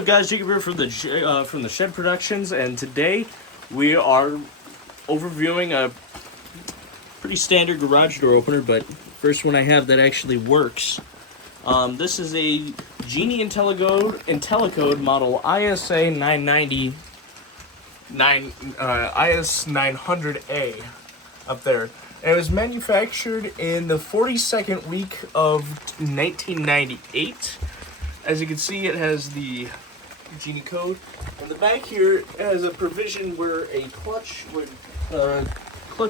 up, guys? Jacob here from the Shed Productions, and today we are overviewing a pretty standard garage door opener, but first one I have that actually works. This is a Genie IntelliCode model IS900A up there. And it was manufactured in the 42nd week of 1998. As you can see, it has the Genie code. On the back here, it has a provision where a clutch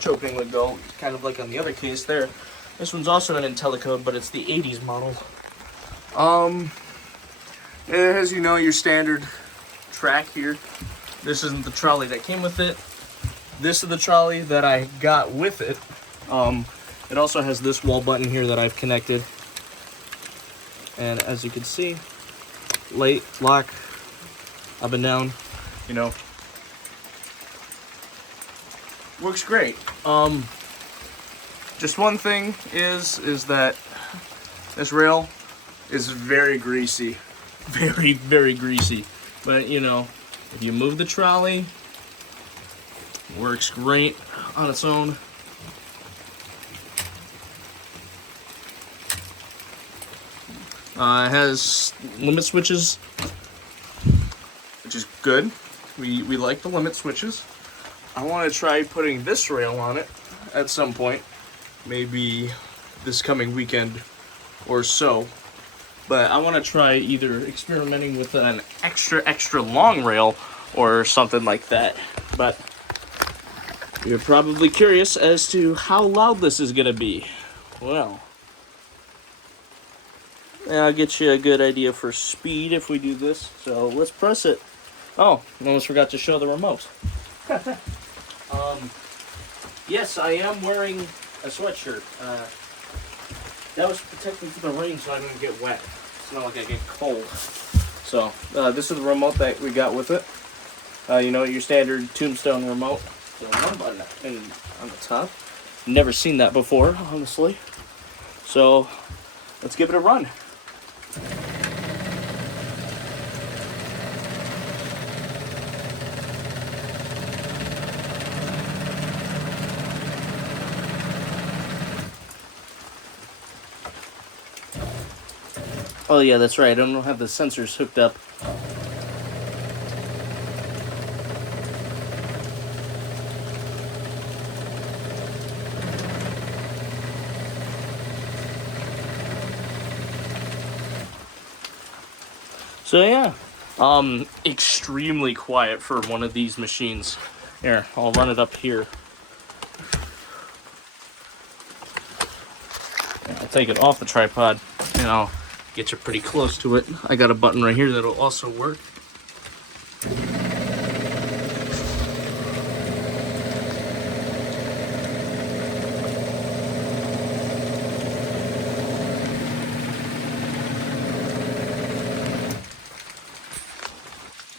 opening would go, kind of like on the other case there. This one's also an IntelliCode, but it's the 80s model. It has, you know, your standard track here. This isn't the trolley that came with it. This is the trolley that I got with it. It also has this wall button here that I've connected. And as you can see, light, lock, up and down, you know, works great. Just one thing is that this rail is very greasy, very greasy. But you know, if you move the trolley, it works great on its own. It has limit switches, which is good. We like the limit switches. I want to try putting this rail on it at some point, maybe this coming weekend or so. But I want to try either experimenting with an extra long rail or something like that. But you're probably curious as to how loud this is going to be. Well, I'll get you a good idea for speed if we do this. So let's press it. Oh, I almost forgot to show the remote. Yes, I am wearing a sweatshirt. That was protecting from the rain so I didn't get wet. It's not like I get cold. So this is the remote that we got with it. You know, your standard Tombstone remote. So one button on the top. Never seen that before, honestly. So let's give it a run. Oh yeah, that's right. I don't have the sensors hooked up. So yeah, extremely quiet for one of these machines. Here, I'll run it up here. I'll take it off the tripod, and I'll get you pretty close to it. I got a button right here that'll also work.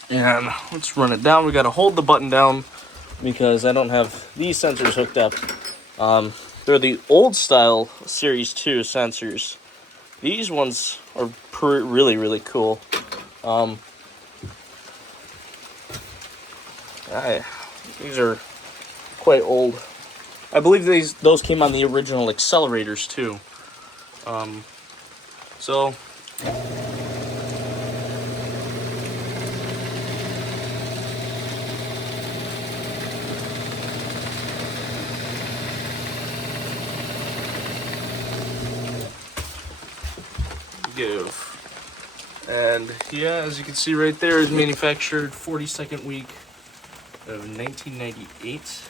And let's run it down. We got to hold the button down because I don't have these sensors hooked up. They're the old style Series 2 sensors. These ones are really cool. These are quite old. I believe those came on the original accelerators too. So and yeah, as you can see right there, is manufactured 42nd week of 1998.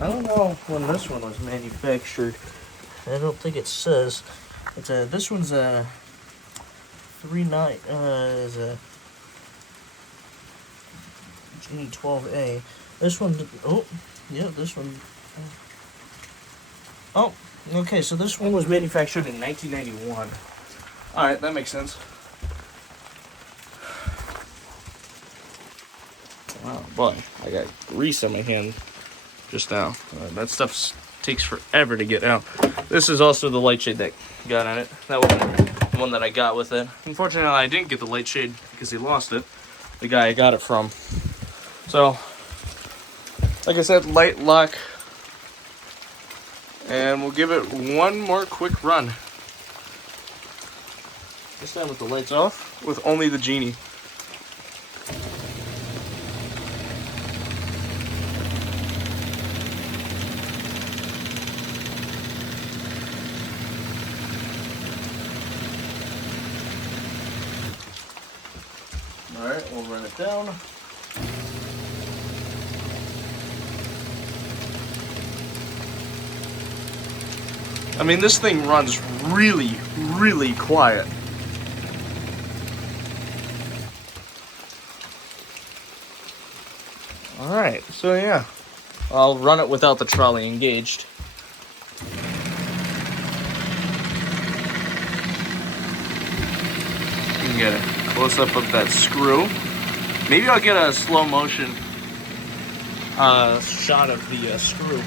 I don't know when this one was manufactured. I don't think it says. It's this one's a 39 is a Genie 12A. This one, oh yeah, this one. Oh, okay, so this one was manufactured in 1991. Alright, that makes sense. Oh boy, I got grease on my hand just now. That stuff takes forever to get out. This is also the light shade that got on it. That wasn't the one that I got with it. Unfortunately, I didn't get the light shade because he lost it, the guy I got it from. So, like I said, light lock. And we'll give it one more quick run. This time with the lights off, with only the Genie. Alright, we'll run it down. I mean, this thing runs really, really quiet. Alright, so yeah, I'll run it without the trolley engaged. You can get a close-up of that screw. Maybe I'll get a slow motion shot of the screw.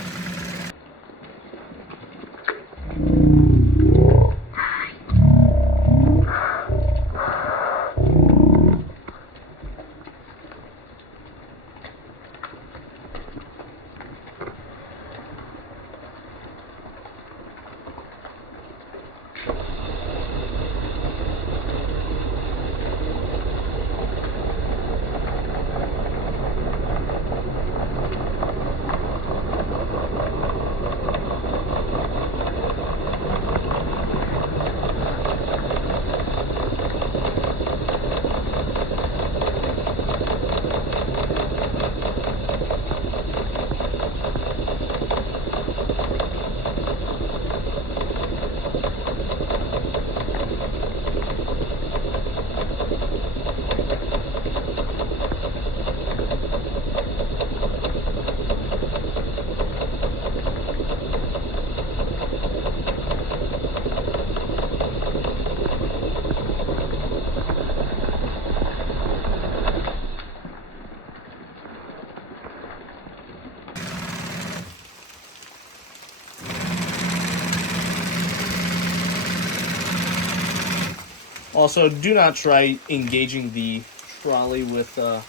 Also, do not try engaging the trolley with the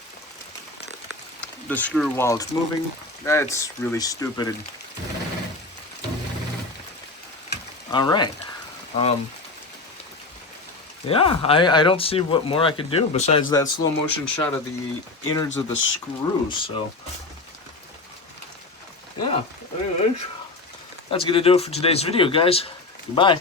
screw while it's moving. That's really stupid. Alright. Yeah, I don't see what more I could do besides that slow motion shot of the innards of the screws, so. Yeah, anyways, that's gonna do it for today's video, guys. Goodbye.